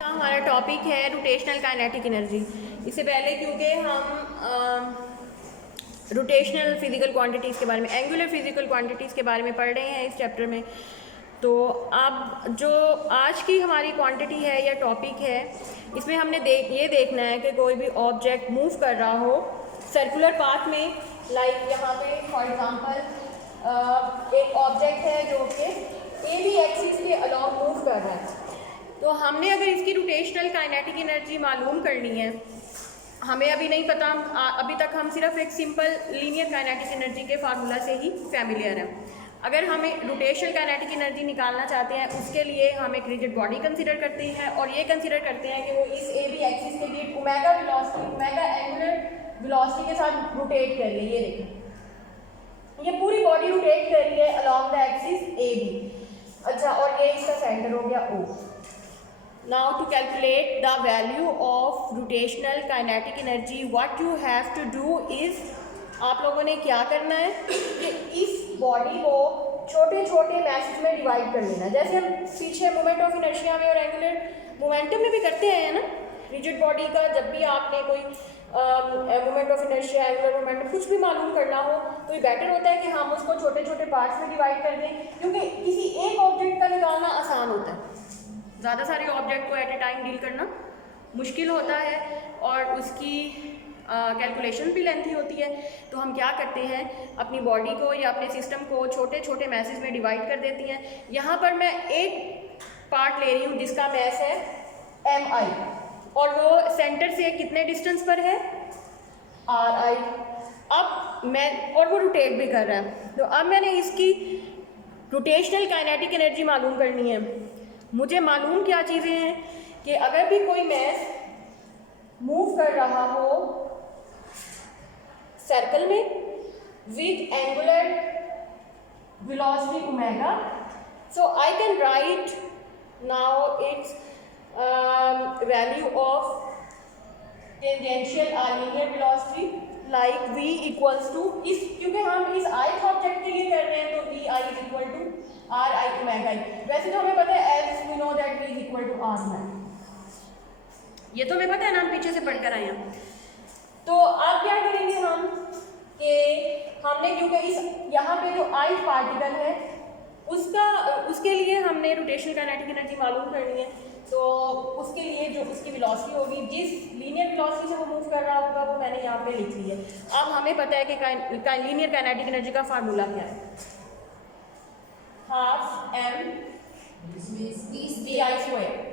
हमारा टॉपिक है rotational kinetic energy. इससे पहले क्योंकि हम रोटेशनल फिजिकल क्वांटिटीज़ के बारे में, एंगुलर फिजिकल क्वांटिटीज़ के बारे में पढ़ रहे हैं इस चैप्टर में, तो अब जो आज की हमारी क्वांटिटी है या टॉपिक है, इसमें हमने ये देखना है कि कोई भी ऑब्जेक्ट मूव कर रहा हो सर्कुलर पाथ में। लाइक यहाँ पे फॉर एग्जांपल एक ऑब्जेक्ट है जो कि ए बी एक्सिस के अलॉन्ग मूव कर रहा है, तो हमने अगर इसकी रोटेशनल काइनेटिक एनर्जी मालूम करनी है, हमें अभी नहीं पता, अभी तक हम सिर्फ एक सिंपल लीनियर काइनेटिक एनर्जी के फार्मूला से ही फैमिलियर हैं। अगर हमें रोटेशनल काइनेटिक एनर्जी निकालना चाहते हैं, उसके लिए हम एक रिजिड बॉडी कंसीडर करते हैं और ये कंसीडर करते हैं कि वो इस ए बी एक्सिस के लिए omega velocity, omega angular velocity के साथ रोटेट कर रही है। ये देखें, ये पूरी बॉडी रोटेट कर रही है along the axis A B. अच्छा, और ये इसका सेंटर हो गया ओ। Now to calculate the value of rotational kinetic energy, what you have to do is, आप लोगों ने क्या करना है कि इस बॉडी को छोटे छोटे मैसेज में डिवाइड कर लेना, जैसे हम पीछे मोमेंट ऑफ इनर्शिया में और एंगुलर मोमेंटम में भी करते हैं ना। रिजिड बॉडी का जब भी आपने कोई moment of inertia, angular momentum कुछ भी मालूम करना हो, तो ये बेटर होता है कि हम उसको छोटे छोटे पार्ट्स में डिवाइड कर दें, क्योंकि किसी एक ऑब्जेक्ट का निकालना आसान होता है, ज़्यादा सारे ऑब्जेक्ट को एट ए टाइम डील करना मुश्किल होता है और उसकी कैलकुलेशन भी लेंथी होती है। तो हम क्या करते हैं, अपनी बॉडी को या अपने सिस्टम को छोटे छोटे मैसेज में डिवाइड कर देती हैं। यहाँ पर मैं एक पार्ट ले रही हूँ जिसका मैस है एम आई, और वो सेंटर से कितने डिस्टेंस पर है, आर आई। अब मैं, और वो रोटेट भी कर रहा है, तो अब मैंने इसकी रोटेशनल काइनेटिक एनर्जी मालूम करनी है। मुझे मालूम क्या चीज़ें हैं कि अगर भी कोई मैस मूव कर रहा हो सर्कल में with angular velocity omega, so I can write now its value of tangential और linear velocity like v equals to इस, क्योंकि हम इस ith ऑब्जेक्ट के लिए कर रहे हैं, तो vi is equal to R I omega. वैसे तो हमें पता है as we know that v is equal to R man, ये तो हमें पता है ना, हम पीछे से पढ़कर आए हैं। तो अब क्या करेंगे हम कि हमने, क्योंकि इस यहाँ पे जो ith पार्टिकल है उसके लिए हमने रोटेशनल काइनेटिक एनर्जी मालूम करनी है, तो उसके लिए जो उसकी वेलोसिटी होगी, जिस लीनियर वेलोसिटी से वो मूव कर रहा होगा, वो मैंने यहाँ पे लिख ली है। अब हमें पता है कि लीनियर काइनेटिक एनर्जी का फार्मूला क्या है, half M D I square.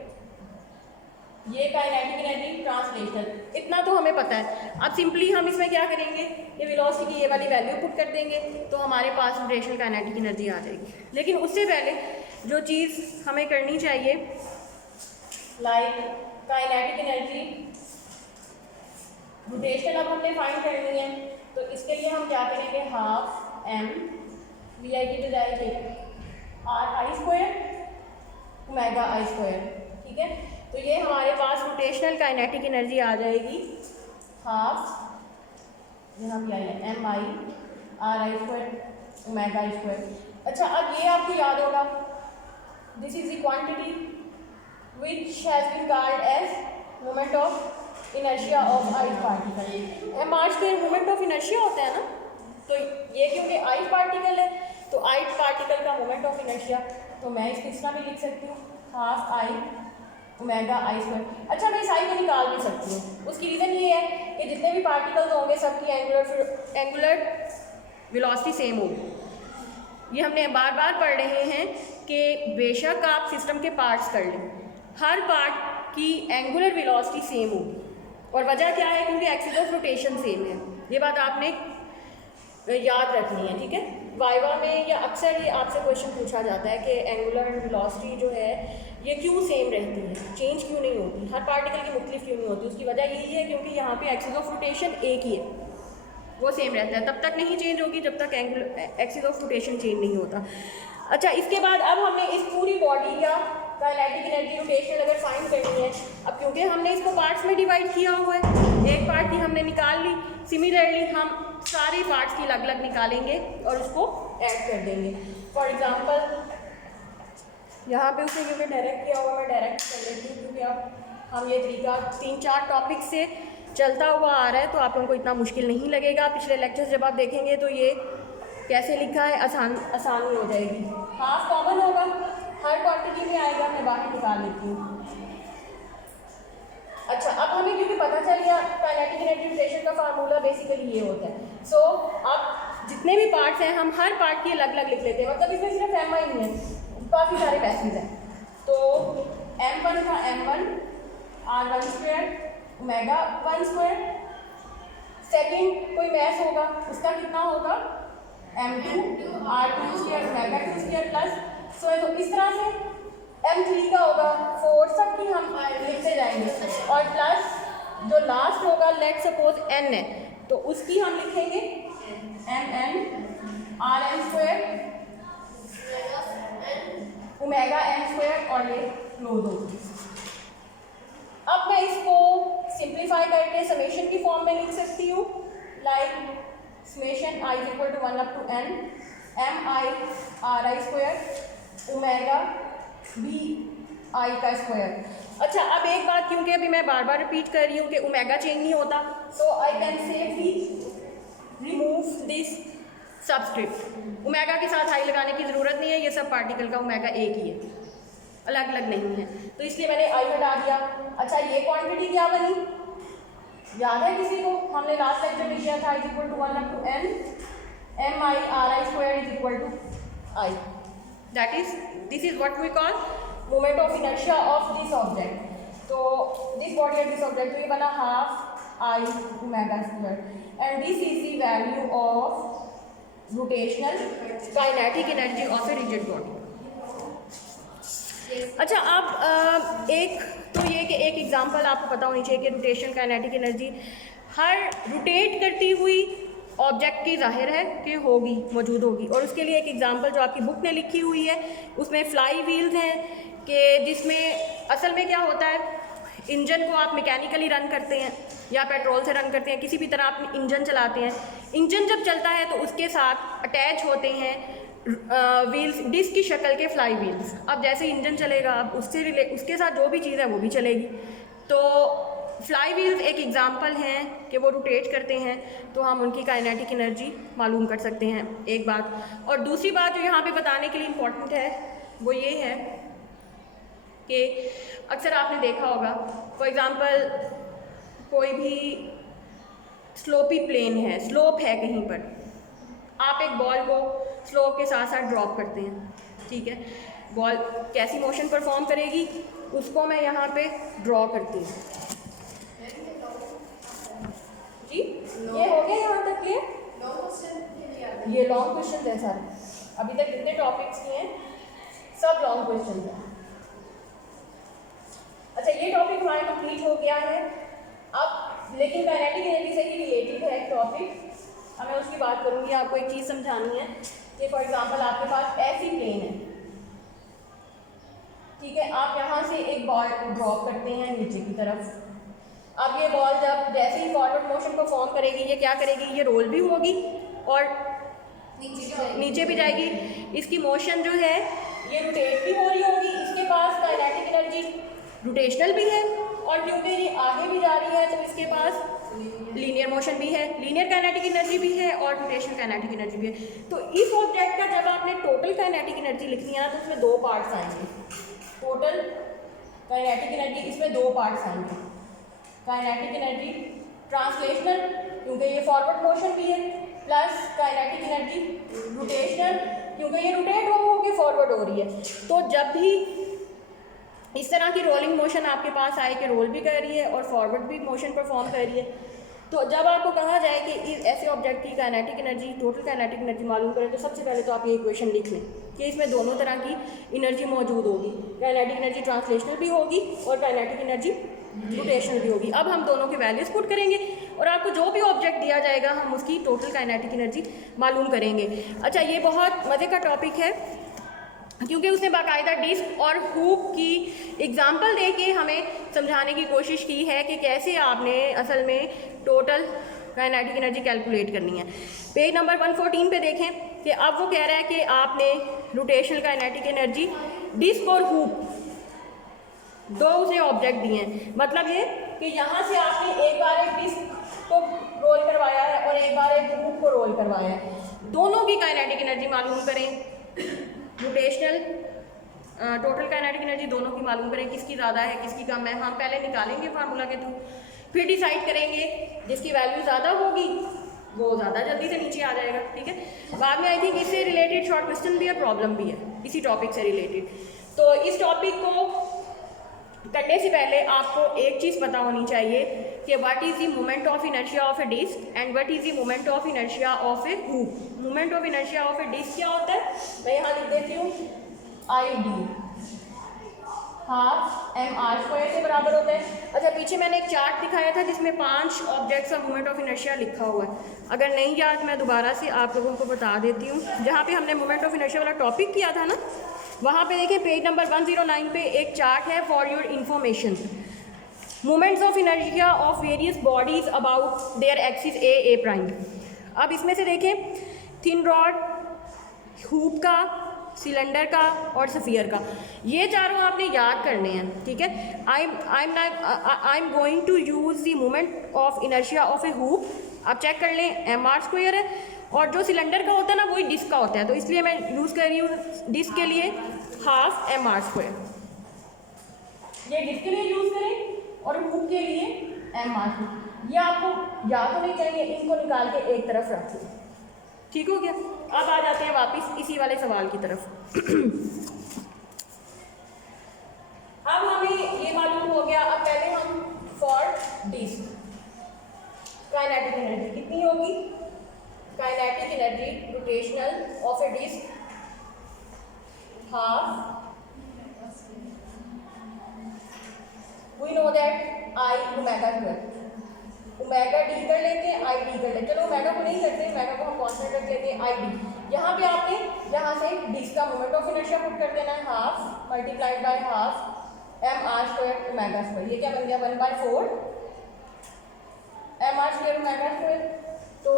ये काइनेटिक एनर्जी ट्रांसलेशनल, इतना तो हमें पता है। अब सिंपली हम इसमें क्या करेंगे, ये वेलोसिटी की ये वाली वैल्यू पुट कर देंगे, तो हमारे पास रोटेशनल काइनेटिक एनर्जी आ जाएगी। लेकिन उससे पहले जो चीज़ हमें करनी चाहिए, लाइक काइनेटिक एनर्जी रोटेशन अब हमने फाइंड करनी है, तो इसके लिए हम क्या करेंगे, हाफ एम वी आई की बजाय के R I square omega I square, ठीक है। तो ये हमारे पास रोटेशनल काइनेटिक एनर्जी आ जाएगी, हाफ यहाँ भी आई है M I R I square omega I square. अच्छा, अब ये आपको याद होगा, this is the quantity which has been called as moment of inertia of ith particle। mr square moment of inertia होता है ना, तो ये क्योंकि ith पार्टिकल है, तो ith पार्टिकल का moment of inertia, तो मैं इसको इस तरह भी लिख सकती हूँ, half I omega I square. अच्छा, मैं इस आई को निकाल भी सकती हूँ, उसकी रीज़न ये है कि जितने भी पार्टिकल्स होंगे सबकी एंगुलर वेलोसिटी सेम होगी। ये हमने बार बार पढ़ रहे हैं कि बेशक आप सिस्टम के पार्ट्स कर लें, हर पार्ट की एंगुलर वेलोसिटी सेम होगी, और वजह क्या है, क्योंकि एक्सिस ऑफ रोटेशन सेम है। ये बात आपने याद रखनी है, ठीक है। वाइवा में या अक्सर ये आपसे क्वेश्चन पूछा जाता है कि एंगुलर वेलोसिटी जो है ये क्यों सेम रहती है, चेंज क्यों नहीं होती, हर पार्टिकल की मुख्तलिफ क्यों नहीं होती। उसकी वजह यही है क्योंकि यहाँ पे एक्सिस ऑफ रोटेशन एक ही है, वो सेम रहता है, तब तक नहीं चेंज होगी जब तक एक्सिस ऑफ रोटेशन चेंज नहीं होता। अच्छा, इसके बाद अब हमने इस पूरी बॉडी का काइनेटिक एनर्जी रोटेशनल अगर फाइंड करनी है, अब क्योंकि हमने इसको पार्ट्स में डिवाइड किया हुआ है, एक पार्ट की हमने निकाल ली, सिमिलरली हम सारे पार्ट्स की अलग अलग निकालेंगे और उसको ऐड कर देंगे। फॉर एग्जांपल यहाँ पे उसने क्योंकि डायरेक्ट किया हुआ, मैं डायरेक्ट कर लेती हूँ क्योंकि अब हम ये तरीका 3-4 टॉपिक से चलता हुआ आ रहा है तो आप लोगों को इतना मुश्किल नहीं लगेगा। पिछले लेक्चर्स जब आप देखेंगे तो ये कैसे लिखा है आसानी हो जाएगी। हाफ कॉमन होगा, हर क्वांटिटी में आएगा, मैं बाहर निकाल लेती हूँ। अच्छा, अब हमें क्योंकि पता चल गया काइनेटिक एनर्जी रोटेशन का फार्मूला बेसिकली ये होता है। सो अब जितने भी पार्ट्स हैं हम हर पार्ट की अलग अलग लिख लेते हैं, मतलब इसमें सिर्फ एम ही नहीं है, काफ़ी सारे पैसेज हैं। तो m1 का m1 r1 square omega 1 square, second कोई मैथ होगा उसका कितना होगा m2 r2 square omega 2 square plus तो इस तरह से m3 का होगा 4, सबकी हम लिखते जाएंगे और प्लस जो लास्ट होगा लेट सपोज n है तो उसकी हम लिखेंगे mn rn square omega n square और ये क्लोज होगी। अब मैं इसको सिंप्लीफाई करके समेशन की फॉर्म में लिख सकती हूँ, like summation i equal to 1 up to n m i r i square omega b i का स्क्वायर। अच्छा, अब एक बात क्योंकि अभी मैं बार बार रिपीट कर रही हूँ कि ओमेगा चेंज नहीं होता, so I can safely remove this subscript. Omega के साथ आई लगाने की ज़रूरत नहीं है, ये सब पार्टिकल का ओमेगा एक ही है, अलग अलग नहीं है, तो इसलिए मैंने आई हटा दिया। अच्छा, ये क्वांटिटी क्या बनी, याद है किसी को? हमने लास्ट लेक्चर में किया था is equal to 1 up to n m i r i square is equal to i, that is this is what we call moment of inertia of this object. तो this body and this object, तो ये बना half i omega square and this is the value of rotational kinetic energy of a rigid body. अच्छा, अब एक तो ये कि एक एग्जांपल आपको पता होनी चाहिए कि रोटेशनल काइनेटिक एनर्जी हर रोटेट करती हुई ऑब्जेक्ट की जाहिर है कि होगी, मौजूद होगी, और उसके लिए एक एग्जांपल जो आपकी बुक ने लिखी हुई है उसमें फ्लाई व्हील्स हैं कि जिसमें असल में क्या होता है, इंजन को आप मैकेनिकली रन करते हैं या पेट्रोल से रन करते हैं, किसी भी तरह आप इंजन चलाते हैं। इंजन जब चलता है तो उसके साथ अटैच होते हैं व्हील्स, डिस्क की शक्ल के फ्लाई व्हील्स। अब जैसे इंजन चलेगा अब उसके साथ जो भी चीज़ है वो भी चलेगी। तो फ्लाई व्हील्स एक एग्जांपल हैं कि वो रोटेट करते हैं, तो हम उनकी काइनेटिक एनर्जी मालूम कर सकते हैं, एक बात। और दूसरी बात जो यहाँ पे बताने के लिए इम्पोर्टेंट है वो ये है कि अक्सर आपने देखा होगा, फॉर एग्ज़ाम्पल कोई भी स्लोपी प्लेन है, स्लोप है कहीं पर, आप एक बॉल को स्लोप के साथ साथ ड्रॉप करते हैं, ठीक है, बॉल कैसी मोशन परफॉर्म करेगी उसको मैं यहाँ पे ड्रॉ करती हूँ जी। ये हो गया यहाँ तक के ये लॉन्ग क्वेश्चन है सारे, अभी तक जितने टॉपिक्स किए हैं सब लॉन्ग क्वेश्चन हैं। अच्छा, ये टॉपिक हमारा कंप्लीट हो गया है। अब लेकिन काइनेटिक एनर्जी से ही रिलेटेड है एक टॉपिक, अब मैं उसकी बात करूँगी। आपको एक चीज़ समझानी है कि फॉर एग्जांपल आपके पास ऐसी प्लेन है, ठीक है, आप यहाँ से एक बॉल ड्रॉप करते हैं नीचे की तरफ। अब ये बॉल जब जैसे ही फॉरवर्ड मोशन परफॉर्म करेगी, ये क्या करेगी, ये रोल भी होगी और नीचे भी जाएगी। इसकी मोशन जो है ये रोटेट भी हो रही होगी, इसके पास काइनेटिक एनर्जी रोटेशनल भी है, और क्योंकि ये आगे भी जा रही है तो इसके पास लीनियर मोशन भी है, लीनियर काइनेटिक एनर्जी भी है और रोटेशनल काइनेटिक एनर्जी भी है। तो इस ऑब्जेक्ट का जब आपने टोटल काइनेटिक एनर्जी लिखनी है तो उसमें 2 पार्ट्स आएंगे। टोटल काइनेटिक एनर्जी, इसमें 2 पार्ट्स आएंगे। काइनेटिक एनर्जी ट्रांसलेशनल, क्योंकि ये फॉरवर्ड मोशन भी है, प्लस काइनेटिक एनर्जी रोटेशनल, क्योंकि ये रोटेट हो के फॉरवर्ड हो रही है। तो जब भी इस तरह की रोलिंग मोशन आपके पास आए कि रोल भी कर रही है और फॉरवर्ड भी मोशन परफॉर्म कर रही है, तो जब आपको कहा जाए कि इस ऐसे ऑब्जेक्ट की kinetic energy, total kinetic energy मालूम करें, तो सबसे पहले तो आप ये इक्वेशन लिख लें कि इसमें दोनों तरह की एनर्जी मौजूद होगी। काइनेटिक एनर्जी ट्रांसलेशनल भी होगी और काइनेटिक एनर्जी रोटेशनल भी होगी। अब हम दोनों के वैल्यूज़ पुट करेंगे और आपको जो भी ऑब्जेक्ट दिया जाएगा हम उसकी टोटल काइनेटिक एनर्जी मालूम करेंगे। अच्छा, ये बहुत मज़े का टॉपिक है क्योंकि उसने बाकायदा डिस्क और हुक की एग्जांपल दे के हमें समझाने की कोशिश की है कि कैसे आपने असल में टोटल काइनेटिक एनर्जी कैलकुलेट करनी है। पेज नंबर 114 पे देखें कि अब वो कह रहा है कि आपने रोटेशनल काइनेटिक एनर्जी डिस्क और हुप, दो उसे ऑब्जेक्ट दिए हैं। मतलब ये कि यहाँ से आपने एक बार एक डिस्क को रोल करवाया है और एक बार एक हुप को रोल करवाया है, दोनों की काइनेटिक एनर्जी मालूम करें, रोटेशनल टोटल काइनेटिक एनर्जी दोनों की मालूम करें, किसकी ज़्यादा है किसकी कम है। हम पहले निकालेंगे फार्मूला के थ्रू, फिर डिसाइड करेंगे जिसकी वैल्यू ज़्यादा होगी वो ज़्यादा जल्दी से नीचे आ जाएगा, ठीक है। बाद में आई थिंक इससे रिलेटेड शॉर्ट क्वेश्चन भी है, प्रॉब्लम भी है इसी टॉपिक से रिलेटेड। तो इस टॉपिक को करने से पहले आपको एक चीज़ पता होनी चाहिए कि what is the moment of inertia of a disc and what is the moment of inertia of a hoop. Moment of inertia of a disc क्या होता है, मैं यहाँ लिख देती हूँ, I D half M R square से बराबर होता है। अच्छा, पीछे मैंने एक चार्ट दिखाया था जिसमें 5 objects of moment of inertia लिखा हुआ है, अगर नहीं याद मैं दोबारा से आप लोगों को बता देती हूँ। जहाँ पे हमने मोमेंट ऑफ इनर्शिया वाला टॉपिक किया था ना, वहाँ पे देखिए पेज नंबर 109 पे एक चार्ट है for your information, moments of inertia of various bodies about their axis A prime. अब इसमें से देखें थिन रॉड, हुप का, सिलेंडर का और सफ़ियर का, ये चारों आपने याद करने हैं, ठीक है। I am going to use the moment of inertia of a hoop, आप चेक कर लें एम आर स्क्वायर है, और जो सिलेंडर का होता है ना वही डिस्क का होता है, तो इसलिए मैं यूज़ कर रही हूँ डिस्क के लिए हाफ एम आर स्क्वायर, ये डिस्क के लिए यूज़ करें, और हुप के लिए एम आर स्क्वायर। ये आपको याद होने चाहिए, इनको निकाल के एक तरफ रखिए, ठीक हो गया। अब आ जाते हैं वापस इसी वाले सवाल की तरफ। अब हमें ये मालूम हो गया, अब पहले हम फॉर डिस्क काइनेटिक एनर्जी कितनी होगी, kinetic energy rotational of a disc half, we know that I omega square, omega D कर लेते हैं, आई डी कर लेते हैं, चलो ओमेगा को नहीं करते, ओमेगा को हम कांस्टेंट रख लेते हैं, आई डी। यहाँ पे आपने यहाँ से डिस्क का मोमेंट ऑफ इनर्शिया पुट कर देना है, half multiplied by half M R square omega square, ये क्या बन गया 1/4 M R square omega square. तो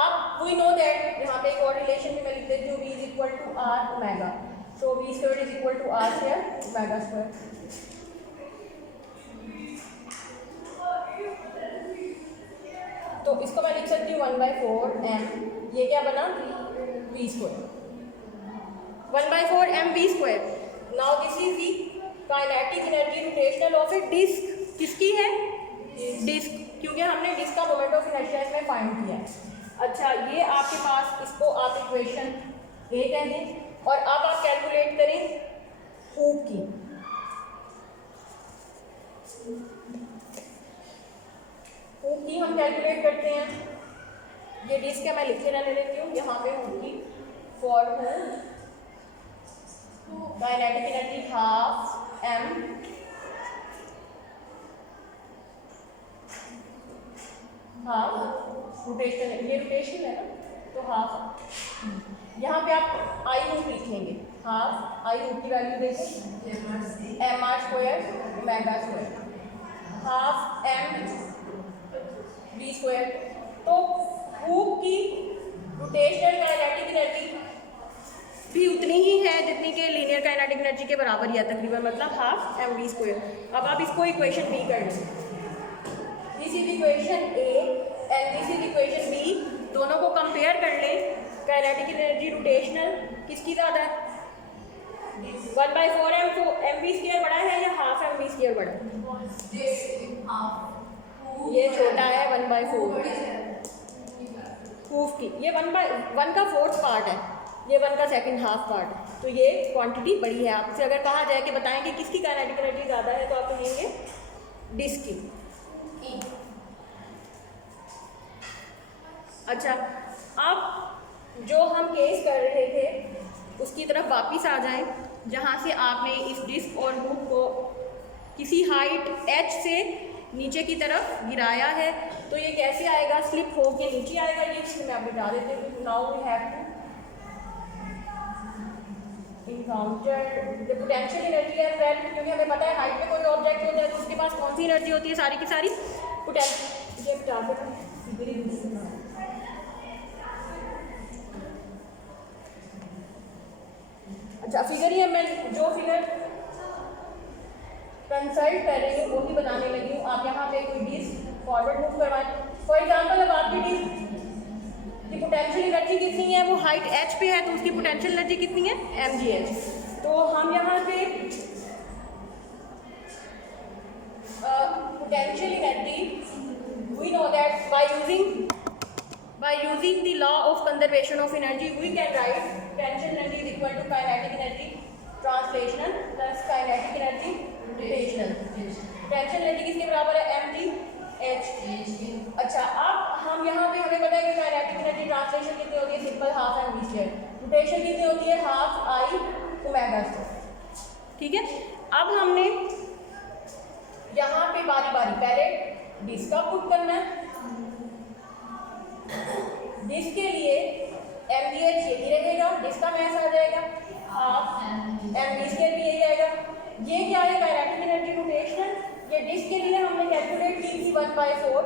अब वी नो दैट यहाँ पे एक और रिलेशन भी मैं लिख देती हूँ, v is equal to R omega, so v square is equal to R square omega square. तो इसको मैं लिख सकती हूँ 1/4 m, ये क्या बना v square, 1/4 m v square. Now this is the kinetic energy rotational of a disc, किसकी है, डिस्क, क्योंकि हमने डिस्क का मोमेंट ऑफ इनर्शिया इसमें फाइंड किया है। अच्छा, ये आपके पास, इसको आप इक्वेशन ए कह दें, और अब आप कैलकुलेट करें हुप की। हुप की हम कैलकुलेट करते हैं, ये डिस्क है मैं लिखे रहने देती हूँ, यहाँ पे हुप की for hoop kinetic energy half M half rotation, ये रोटेशन है ना, तो हाफ, यहाँ पे आप आई रूट लिखेंगे, हाफ आई रूट की वैल्यू देखें M R square omega square, half M V square. तो हुप की रोटेशनल काइनेटिक एनर्जी भी उतनी ही है जितनी के लीनियर काइनेटिक एनर्जी के बराबर ही है तकरीबन, मतलब हाफ एम वी स्क्वायर। अब आप इसको इक्वेशन बी कर लें, this is equation A and this is equation B, दोनों को कंपेयर कर लें। काइनेटिक एनर्जी रोटेशनल किसकी ज़्यादा है, 1/4 एम वी स्क्वायर बड़ा है या हाफ एम वी स्क्वायर बड़ा है, ये छोटा है 1/4 हुप की, ये 1/1 का 4th पार्ट है, ये 1 का 2nd हाफ पार्ट है, तो ये क्वांटिटी बड़ी है। आपसे अगर कहा जाए कि बताएं कि किसकी काइनेटिक एनर्जी ज़्यादा है, तो आप कहेंगे डिस्क की। अच्छा, अब जो हम केस कर रहे थे उसकी तरफ वापस आ जाएं, जहाँ से आपने इस डिस्क और हुप को किसी हाइट h से नीचे की तरफ गिराया है, तो ये कैसे आएगा, स्लिप हो के नीचे आएगा, ये मैं आप बता देती हूँ। Now we have to encounter the potential energy and friend, क्योंकि हमें पता है हाइट पे कोई ऑब्जेक्ट होता है तो उसके पास कौन सी एनर्जी होती है, सारी की सारी पोटेंशियल। अच्छा फिगर ही मैं जो फिगर कंसल्ट कर रही हूँ वही बनाने लगी हूँ। आप यहाँ पे कोई डिस्क फॉरवर्ड मूव करवाएं। फॉर एग्जांपल अब आपकी डिस्क की पोटेंशियल एनर्जी कितनी है, वो हाइट h पे है तो उसकी पोटेंशियल एनर्जी कितनी है mgh। तो हम यहाँ पे potential energy we know that by using the law of conservation of energy we can write potential energy is equal to kinetic energy translational plus kinetic energy rotational। potential energy किसके बराबर है mgh। अच्छा अब हम यहाँ पे हमें पता है कि kinetic energy ट्रांसलेशन कितनी होती है, simple half M V square. Rotation कितनी होती है, हाफ आई ओमेगा स्क्वायर। ठीक है, अब हमने यहाँ पे बारी बारी पहले डिस्क का पुट करना है। डिस्क के लिए mgh यही रहेगा, डिस्क का मैथ आ जाएगा हाफ mv स्क्वायर भी यही आएगा। ये क्या है काइनेटिक एनर्जी रोटेशनल, ये डिस्क के लिए हमने कैलकुलेट की थी 1/4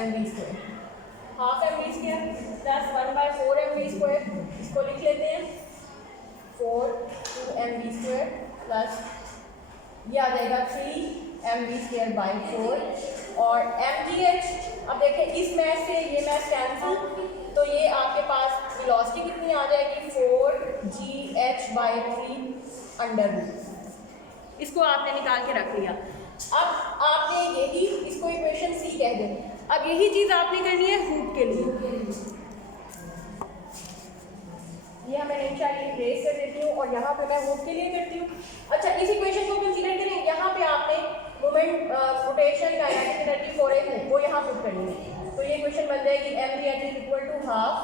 mv square, half mv square plus 1/4 mv square. इसको लिख लेते हैं 4 2mv स्क्वायर प्लस ये आ जाएगा 3 mv स्क्वायर बाई 4 और mgh। अब देखें इस मैथ से ये मैथ कैंसिल, तो ये आपके पास वेलोसिटी कितनी आ जाएगी 4gh बाई 3 अंडर रूट। इसको आपने निकाल के रख लिया। अब आपने यही इसको इक्वेशन सी कह दें। अब यही चीज़ आपने करनी है हुप के लिए। ये हमें नहीं चाहिए, इरेज कर देती हूँ और यहाँ पे मैं हुप के लिए करती हूँ। अच्छा इस इक्वेशन को कंसीडर करें, यहाँ पे आपने moment rotation kinetic energy for a hoop वो यहाँ पुट करनी है। तो ये इक्वेशन बन जाएगी mgh is equal to half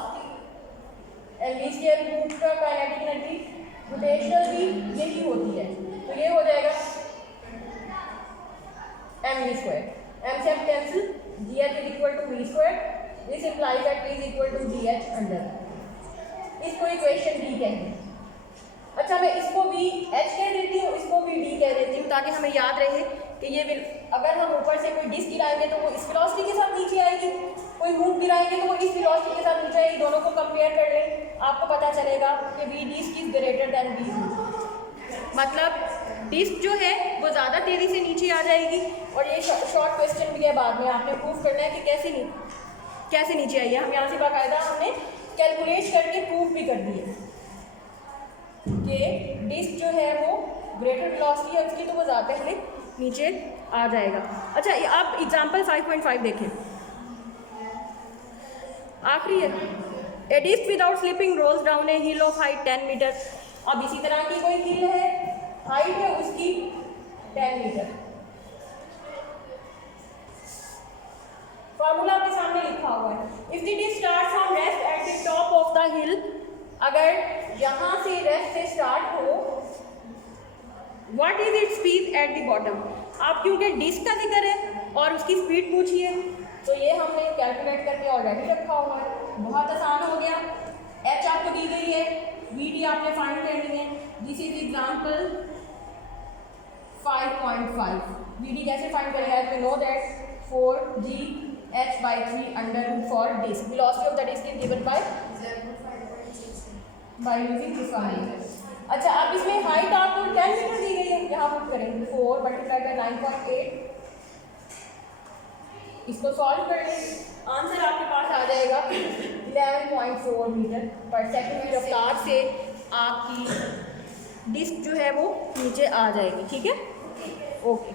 mv square hoop का काइनेटिक एनर्जी, रोटेशनल भी यही होती है तो ये हो जाएगा mv स्क्वायर, m से m cancel, gh is equal to v square, this implies that v is equal to gh under. इसको इक्वेशन डी कहेंगे। अच्छा मैं इसको भी h कह देती हूँ, इसको भी d कह देती हूँ ताकि हमें याद रहे कि ये अगर हम ऊपर से कोई डिस्क गिराएंगे तो वो इस वेलोसिटी के साथ नीचे आएगी, कोई मूव गिराएंगे तो वो इस वेलोसिटी के साथ नीचे आएगी। दोनों को कंपेयर कर लें, आपको पता चलेगा कि v disc is greater than v move. मतलब डिस्क जो है वो ज़्यादा तेज़ी से नीचे आ जाएगी। और ये शॉर्ट क्वेश्चन भी है, बाद में आपने प्रूव करना है कि कैसे नीचे आई है। हम यहाँ से बाकायदा हमने कैलकुलेट करके प्रूफ भी कर दिए कि डिस्क जो है वो ग्रेटर वेलोसिटी है उसकी, तो वो ज़्यादा पहले नीचे आ जाएगा। अच्छा आप एग्जांपल 5.5 देखें, आखिरी है। A disc without slipping rolls down a hill of height 10 metre. अब इसी तरह की कोई हिल है, हाइट है उसकी 10 मीटर। फॉर्मूला आपके सामने लिखा हुआ है। If the disc start from rest at the top of the hill, अगर यहाँ से रेस्ट से स्टार्ट हो, what is its speed at the bottom. आप क्योंकि डिस्क का जिक्र है और उसकी स्पीड पूछिए तो ये हमने कैलकुलेट करके ऑलरेडी रखा हुआ है, बहुत आसान हो गया। एच आपको दी गई है, वी डी आपने फाइंड करनी है। This is example 5.5। V D कैसे फाइंड करेंगे, we know that 4gh by 3 under root for disk. Velocity of the disk is given by using this formula. अच्छा अब इसमें हाइट आपको 10 मीटर दी गई है, यहाँ पुट करेंगे 4 मल्टीप्लाई बाय 9.8। इसको सॉल्व कर लें, आंसर आपके पास आ जाएगा 11.4 मीटर पर सेकंड की रफ्तार से आपकी डिस्क जो है वो नीचे आ जाएगी। ठीक है, ओके।